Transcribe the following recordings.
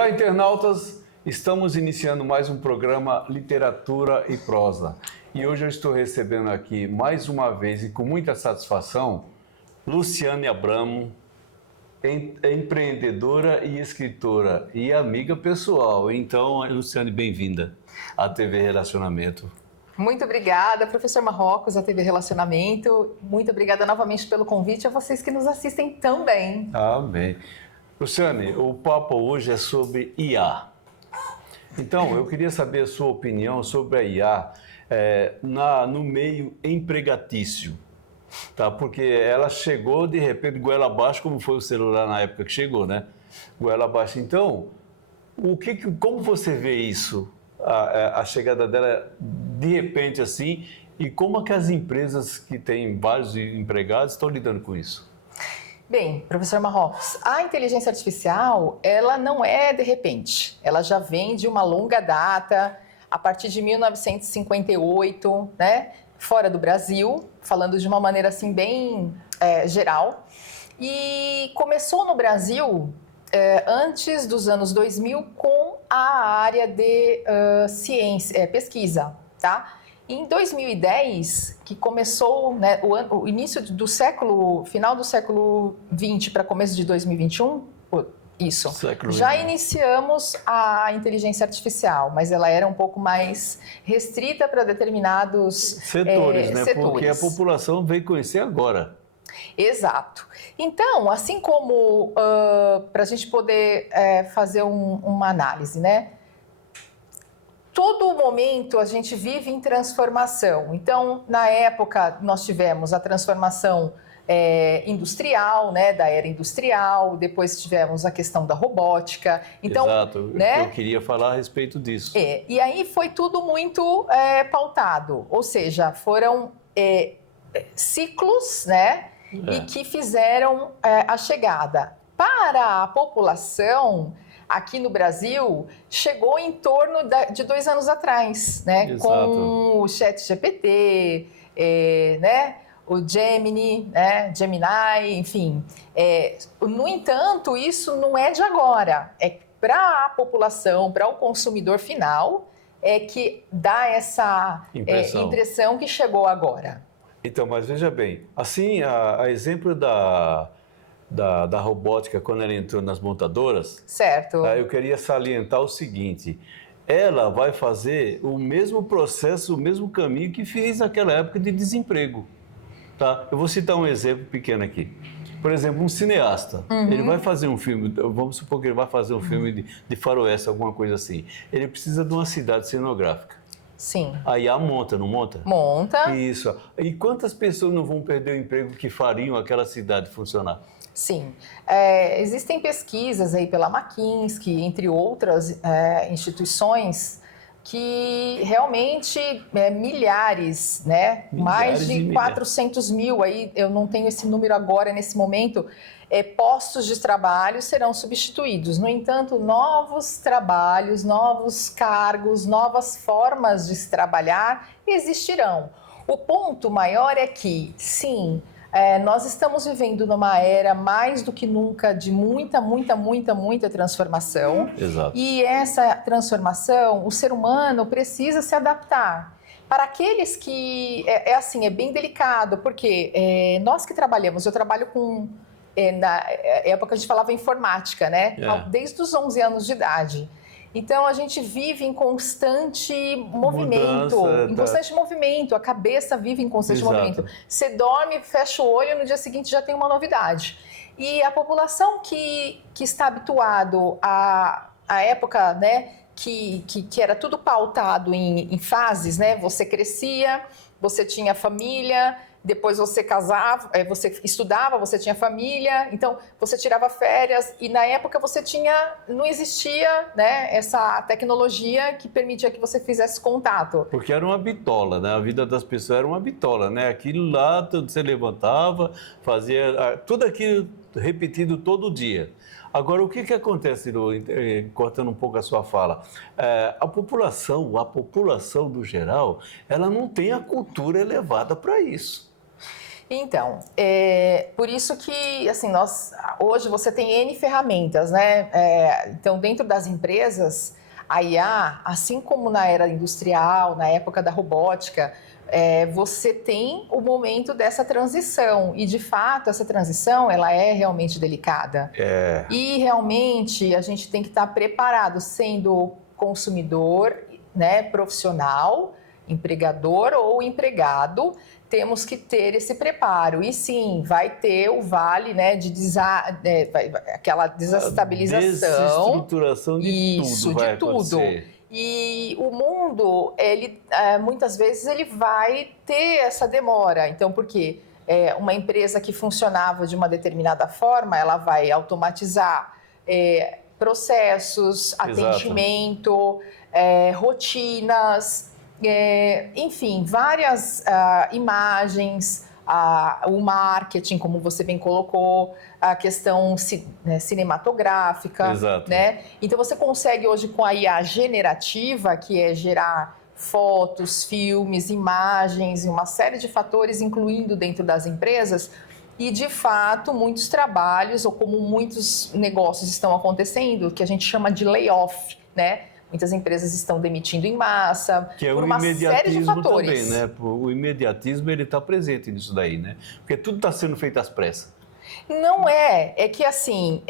Olá, internautas! Estamos iniciando mais um programa Literatura e Prosa. E hoje eu estou recebendo aqui, mais uma vez e com muita satisfação, Luciane Abramo, empreendedora e escritora e amiga pessoal. Então, Luciane, bem-vinda à TV Relacionamento. Muito obrigada, professor Marrocos, à TV Relacionamento. Muito obrigada novamente pelo convite, a vocês que nos assistem também. Amém. Luciane, o papo hoje é sobre IA. Então, eu queria saber a sua opinião sobre a IA no meio empregatício, tá? Porque ela chegou de repente goela abaixo, como foi o celular na época que chegou, né? Goela abaixo. Então, como você vê isso, a chegada dela de repente assim, e como é que as empresas que têm vários empregados estão lidando com isso? Bem, professor Marrocos, a inteligência artificial, ela não é de repente, ela já vem de uma longa data, a partir de 1958, né, fora do Brasil, falando de uma maneira assim bem geral, e começou no Brasil antes dos anos 2000 com a área de ciência, pesquisa, tá? Em 2010, que começou, né, o início do século, final do século 20 para começo de 2021, já iniciamos a inteligência artificial, mas ela era um pouco mais restrita para determinados setores, né? Setores. Porque a população veio conhecer agora. Exato. Então, assim como para a gente poder fazer uma análise, né? Todo momento a gente vive em transformação. Então, na época, nós tivemos a transformação industrial, né, da era industrial, depois tivemos a questão da robótica. Então, exato, né, eu queria falar a respeito disso. E aí foi tudo muito pautado, ou seja, foram ciclos, né, e que fizeram a chegada. Para a população, aqui no Brasil, chegou em torno de 2 anos atrás, né? Exato. Com o ChatGPT, né? O Gemini, né? Gemini, enfim. No entanto, isso não é de agora. É para a população, para o consumidor final, que dá essa impressão que chegou agora. Então, mas veja bem, assim, a exemplo da robótica, quando ela entrou nas montadoras, certo. Eu queria salientar o seguinte: ela vai fazer o mesmo processo, o mesmo caminho que fez naquela época de desemprego. Tá? Eu vou citar um exemplo pequeno aqui. Por exemplo, um cineasta, ele vai fazer um filme, vamos supor que ele vai fazer um filme de faroeste, alguma coisa assim. Ele precisa de uma cidade cenográfica. Sim. A IA monta, não monta? Monta. Isso. E quantas pessoas não vão perder o emprego que fariam aquela cidade funcionar? Sim. Existem pesquisas aí pela McKinsey, entre outras instituições, que realmente milhares, né? Mais de 400 mil, aí eu não tenho esse número agora, nesse momento, postos de trabalho serão substituídos. No entanto, novos trabalhos, novos cargos, novas formas de se trabalhar existirão. O ponto maior é que, sim, nós estamos vivendo numa era mais do que nunca de muita transformação. Exato. E essa transformação, o ser humano precisa se adaptar. Para aqueles que... é bem delicado, porque nós que trabalhamos, eu trabalho com... na época a gente falava informática, né? Desde os 11 anos de idade. Então, a gente vive em constante movimento, a cabeça vive em constante movimento. Você dorme, fecha o olho, no dia seguinte já tem uma novidade. E a população que está habituado à época, né, que era tudo pautado em fases, né? Você crescia, você tinha família, depois você casava, você estudava, você tinha família, então você tirava férias e na época não existia, né, essa tecnologia que permitia que você fizesse contato. Porque era uma bitola, né? A vida das pessoas era uma bitola, né? Aquilo lá, você levantava, fazia tudo aquilo repetido todo dia. Agora, o que acontece, cortando um pouco a sua fala? A população do geral, ela não tem a cultura elevada para isso. Então, por isso que, assim, hoje você tem N ferramentas, né? Então, dentro das empresas, a IA, assim como na era industrial, na época da robótica, você tem o momento dessa transição. E, de fato, essa transição, ela é realmente delicada. E, realmente, a gente tem que estar preparado, sendo consumidor, né, profissional, empregador ou empregado, temos que ter esse preparo. E sim, vai ter o vale, né, aquela desestabilização. Desestruturação de tudo vai acontecer. E o mundo, ele muitas vezes ele vai ter essa demora. Então, por quê? Uma empresa que funcionava de uma determinada forma, ela vai automatizar processos, atendimento, rotinas, enfim, várias imagens, o marketing, como você bem colocou, a questão cinematográfica, né? Então você consegue hoje com a IA generativa, que é gerar fotos, filmes, imagens e uma série de fatores, incluindo dentro das empresas, e de fato muitos trabalhos, ou como muitos negócios estão acontecendo, que a gente chama de layoff, né? Muitas empresas estão demitindo em massa, que é por uma série de fatores. Também, né? O imediatismo, ele está presente nisso daí, né? Porque tudo está sendo feito às pressas. Não é que assim,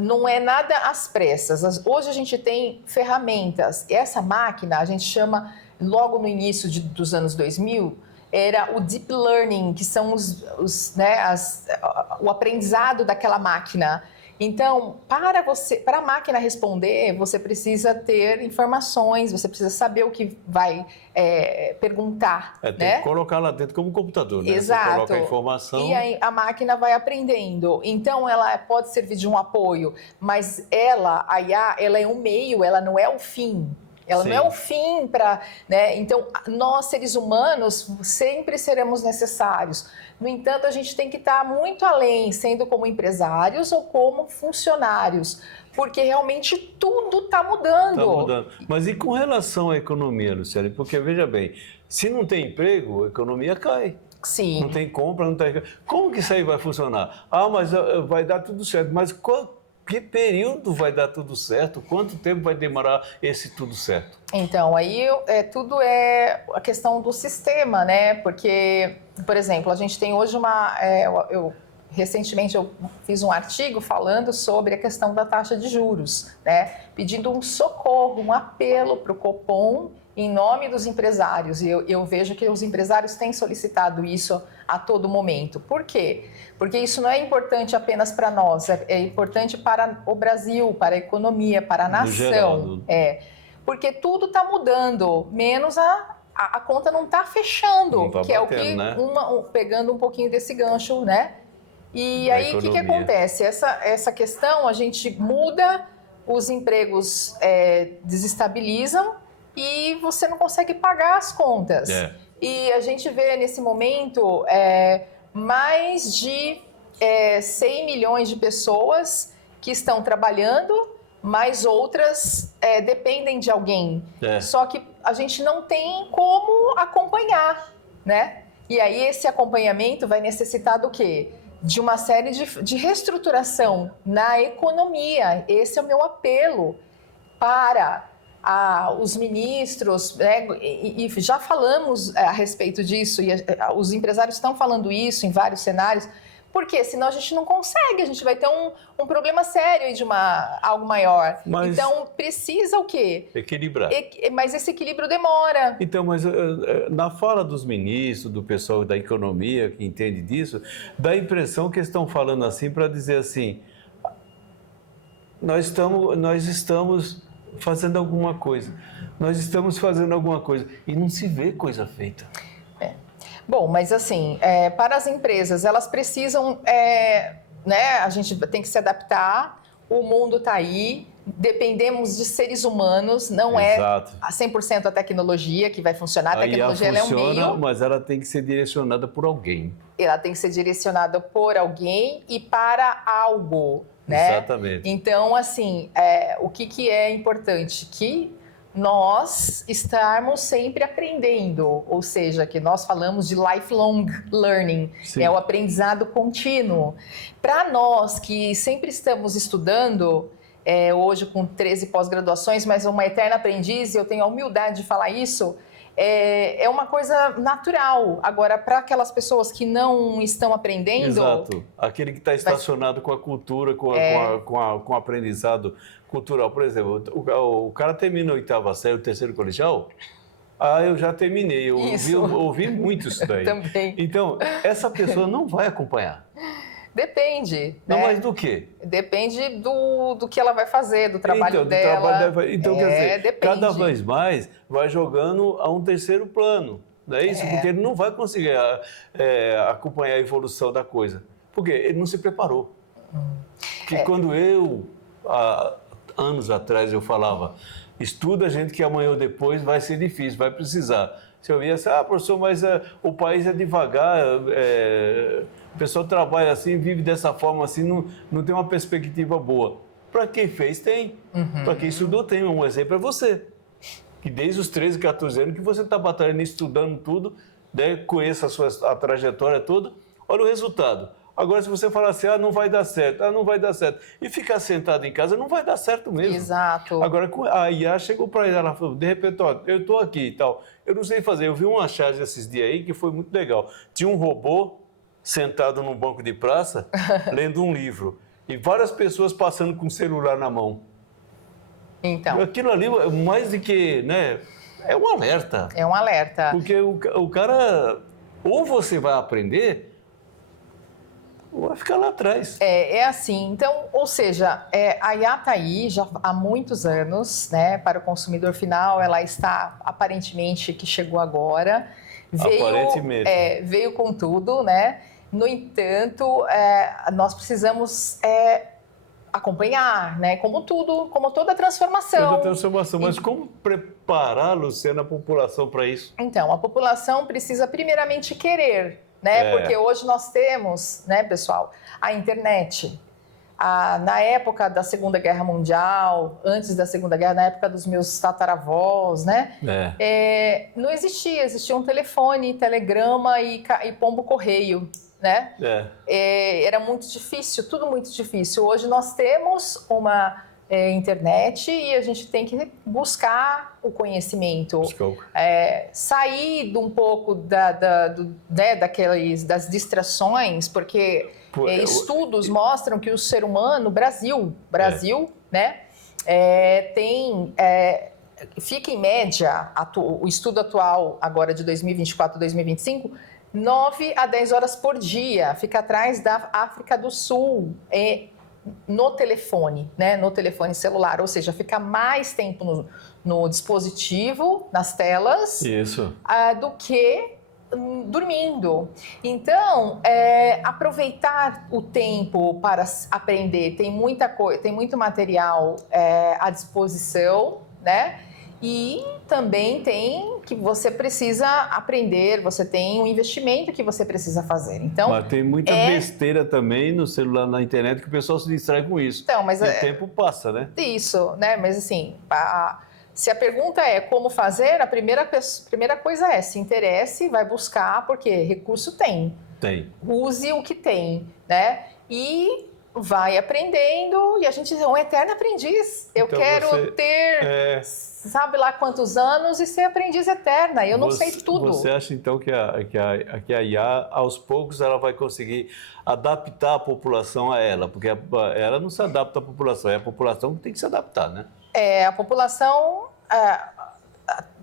não é nada às pressas. Hoje a gente tem ferramentas. Essa máquina, a gente chama, logo no início dos anos 2000, era o deep learning, que são o aprendizado daquela máquina. Então, para a máquina responder, você precisa ter informações, você precisa saber o que vai perguntar. Tem que colocar lá dentro como computador, né? Exato. Você coloca a informação. E aí a máquina vai aprendendo. Então, ela pode servir de um apoio, mas a IA, ela é um meio, ela não é o fim. Ela não é o fim para... né? Então, nós, seres humanos, sempre seremos necessários. No entanto, a gente tem que estar muito além, sendo como empresários ou como funcionários, porque realmente tudo está mudando. Está mudando. Mas e com relação à economia, Luciane? Porque, veja bem, se não tem emprego, a economia cai. Sim. Não tem compra, não tem... Como que isso aí vai funcionar? Mas vai dar tudo certo. Mas que período vai dar tudo certo? Quanto tempo vai demorar esse tudo certo? Então, aí tudo é a questão do sistema, né? Porque, por exemplo, a gente tem hoje recentemente eu fiz um artigo falando sobre a questão da taxa de juros, né? Pedindo um socorro, um apelo para o Copom em nome dos empresários. E eu vejo que os empresários têm solicitado isso a todo momento. Por quê? Porque isso não é importante apenas para nós, é importante para o Brasil, para a economia, para a nação. Porque tudo está mudando, menos a conta não está fechando, não tá que batendo, é o que, né? pegando um pouquinho desse gancho, né? E da aí, o que acontece? Essa questão, a gente muda, os empregos desestabilizam e você não consegue pagar as contas. E a gente vê nesse momento mais de 100 milhões de pessoas que estão trabalhando, mas outras dependem de alguém. Só que a gente não tem como acompanhar, né? E aí esse acompanhamento vai necessitar do quê? De uma série de reestruturação na economia. Esse é o meu apelo para os ministros, né? E já falamos a respeito disso, e os empresários estão falando isso em vários cenários, porque senão a gente não consegue, a gente vai ter um problema sério de algo maior. Então, precisa o quê? Equilibrar. Mas esse equilíbrio demora. Então, mas na fala dos ministros, do pessoal da economia que entende disso, dá a impressão que estão falando assim para dizer assim, nós estamos fazendo alguma coisa, e não se vê coisa feita. Bom, mas assim, para as empresas, elas precisam, né, a gente tem que se adaptar, o mundo está aí, dependemos de seres humanos, não Exato. É 100% a tecnologia que vai funcionar, a tecnologia ela funciona, é um meio. Mas ela tem que ser direcionada por alguém. Ela tem que ser direcionada por alguém e para algo, né? Exatamente. Então, assim, o que é importante? Que nós estarmos sempre aprendendo, ou seja, que nós falamos de lifelong learning, Sim. é o aprendizado contínuo. Para nós que sempre estamos estudando, hoje com 13 pós-graduações, mas uma eterna aprendiz, e eu tenho a humildade de falar isso, é uma coisa natural. Agora, para aquelas pessoas que não estão aprendendo... Exato. Aquele que está estacionado com a cultura, com o aprendizado cultural. Por exemplo, o cara termina a 8ª série, o 3º colegial, eu já terminei. Eu ouvi muito isso daí. Também. Então, essa pessoa não vai acompanhar. Depende. Não, né? mas do quê? Depende do que ela vai fazer, do trabalho dela. Então, quer dizer, depende. cada vez mais vai jogando a um terceiro plano. Não é isso? Porque ele não vai conseguir acompanhar a evolução da coisa. Porque ele não se preparou. Porque quando há anos atrás, eu falava, estuda, gente, que amanhã ou depois vai ser difícil, vai precisar. Você ouvia assim, professor, mas o país é devagar, o pessoal trabalha assim, vive dessa forma assim, não tem uma perspectiva boa. Para quem fez, tem. Para quem estudou, tem. Um exemplo é você, que desde os 13, 14 anos que você está batalhando, estudando tudo, né, conheça a trajetória toda, olha o resultado. Agora, se você falar assim, não vai dar certo, não vai dar certo, e ficar sentado em casa, não vai dar certo mesmo. Exato. Agora, a IA chegou para ela falou, de repente, eu estou aqui e tal, eu não sei fazer. Eu vi uma charge esses dias aí que foi muito legal. Tinha um robô sentado num banco de praça, lendo um livro, e várias pessoas passando com o celular na mão. Então. Aquilo ali, mais do que, né, é um alerta. É um alerta. Porque o cara, ou você vai aprender, ou vai ficar lá atrás. É assim, então, ou seja, a IA está aí já há muitos anos, né? Para o consumidor final, ela está aparentemente que chegou agora. Veio com tudo, né? No entanto, nós precisamos acompanhar, né? Como tudo, como toda transformação. Toda transformação, mas como preparar, Luciana, a população para isso? Então, a população precisa primeiramente querer, né? Porque hoje nós temos, né, pessoal, a internet. Na época da Segunda Guerra Mundial, antes da Segunda Guerra, na época dos meus tataravós, né? Não existia um telefone, telegrama e pombo correio, né? Era muito difícil, tudo muito difícil. Hoje nós temos uma internet e a gente tem que buscar o conhecimento, sair um pouco das distrações, porque estudos mostram que o ser humano, Brasil, né, fica em média, o estudo atual agora de 2024, 2025, 9 a 10 horas por dia, fica atrás da África do Sul, no telefone, né, no telefone celular, ou seja, fica mais tempo no dispositivo, nas telas, do que dormindo. Então, aproveitar o tempo para aprender, tem muito material à disposição, né? E também tem que você precisa aprender, você tem um investimento que você precisa fazer. Então, mas tem muita besteira também no celular, na internet, que o pessoal se distrai com isso. Então, mas o tempo passa, né? Isso, né? Mas assim, se a pergunta é como fazer, a primeira coisa se interesse, vai buscar, porque recurso tem. Use o que tem, né? E vai aprendendo, e a gente é um eterno aprendiz. Eu quero ter, sabe lá quantos anos, e ser aprendiz eterna. Eu não sei tudo. Você acha, então, que a IA, aos poucos, ela vai conseguir adaptar a população a ela? Porque ela não se adapta à população, é a população que tem que se adaptar, né? A população...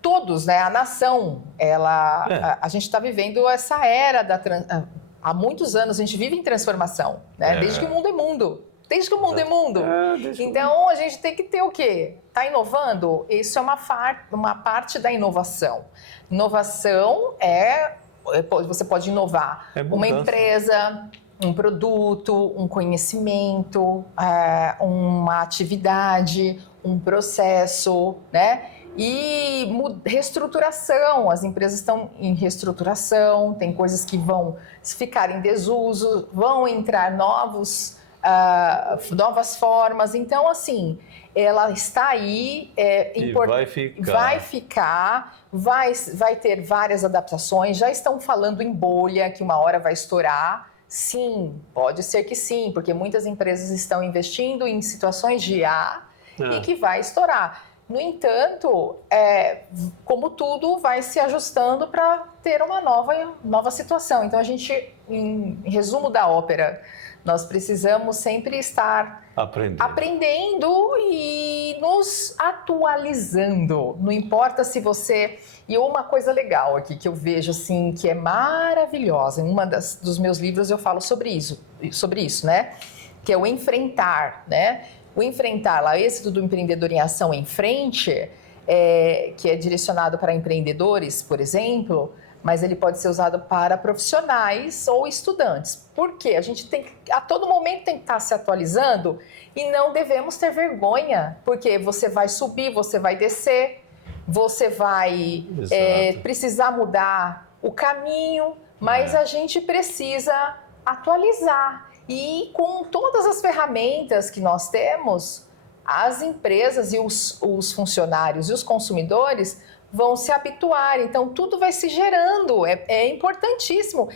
todos, né? A nação, a gente está vivendo essa era há muitos anos, a gente vive em transformação, né? Desde que o mundo é mundo. Desde que o mundo é mundo. Então, a gente tem que ter o quê? Está inovando? Isso é uma parte da inovação. Inovação você pode inovar uma empresa, um produto, um conhecimento, uma atividade, um processo, né? E reestruturação, as empresas estão em reestruturação, tem coisas que vão ficar em desuso, vão entrar novos novas formas. Então, assim, ela está aí, vai ficar, vai ter várias adaptações, já estão falando em bolha, que uma hora vai estourar. Sim, pode ser que sim, porque muitas empresas estão investindo em situações de IA e que vai estourar. No entanto, como tudo, vai se ajustando para ter uma nova situação. Então, a gente, em resumo da ópera, nós precisamos sempre estar aprendendo e nos atualizando. Não importa se você... E uma coisa legal aqui que eu vejo assim, que é maravilhosa, em dos meus livros eu falo sobre isso, né? Que é o enfrentar, né? O enfrentar, lá, êxito do empreendedor em ação em frente, que é direcionado para empreendedores, por exemplo, mas ele pode ser usado para profissionais ou estudantes. Por quê? A gente a todo momento tem que estar se atualizando e não devemos ter vergonha, porque você vai subir, você vai descer, você vai precisar mudar o caminho, mas a gente precisa atualizar. E com todas as ferramentas que nós temos, as empresas e os funcionários e os consumidores vão se habituar. Então, tudo vai se gerando. É importantíssimo.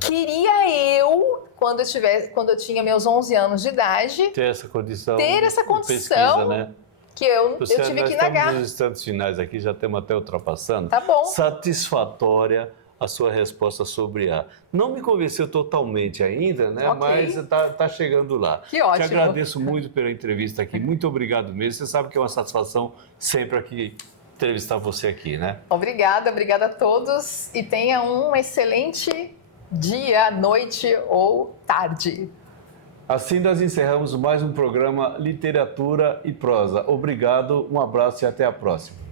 Queria eu, quando eu tinha meus 11 anos de idade, ter essa condição, pesquisa, né? Que eu tive que negar. Estamos nos instantes finais aqui, já estamos até ultrapassando. Tá bom. Satisfatória a sua resposta sobre IA. Não me convenceu totalmente ainda, né? Okay. Mas está chegando lá. Que ótimo. Te agradeço muito pela entrevista aqui. Muito obrigado mesmo. Você sabe que é uma satisfação sempre aqui entrevistar você aqui, né? Obrigada a todos e tenha um excelente dia, noite ou tarde. Assim nós encerramos mais um programa Literatura e Prosa. Obrigado, um abraço e até a próxima.